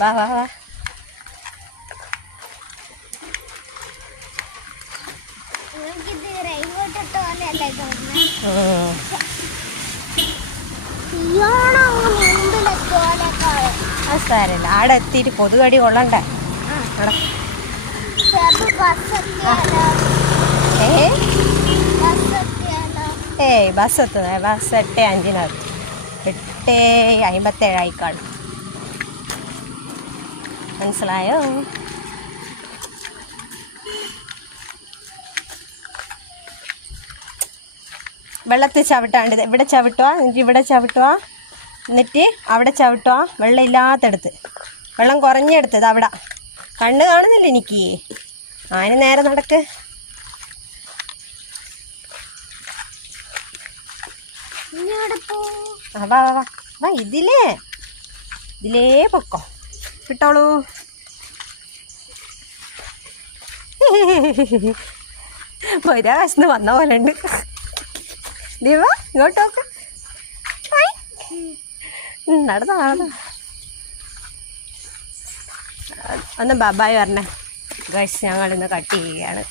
വാ വാ വാ. അത് സാരമില്ല, ആടെ എത്തിയിട്ട് കൊതുകടി കൊള്ളണ്ടേ. ബസ് എത്തുന്നത് ബസ് 8:05 8:57 കാണും. മനസ്സിലായോ? വെള്ളത്തിൽ ചവിട്ടാണ്ട് ഇവിടെ ചവിട്ടുക, എന്നിട്ട് ഇവിടെ ചവിട്ടുക, എന്നിട്ട് അവിടെ ചവിട്ടുക. വെള്ളം ഇല്ലാത്തടുത്ത്, വെള്ളം കുറഞ്ഞെടുത്തത് അവിടെ. കണ്ണ് കാണുന്നില്ല എനിക്ക്. അതിന് നേരെ നടക്ക്. വാ വാ വാ, ഇതിലേ പൊക്കോ, വിട്ടോളൂ. ഒരാശന്ന് വന്ന പോലെ ഉണ്ട്. ദീപ ഇങ്ങോട്ട് നോക്ക്. നടന്ന ഒന്ന് ബബായ് പറഞ്ഞേ. ഗൈസ്, ഞങ്ങളിന്ന് കട്ട് ചെയ്യുകയാണ്.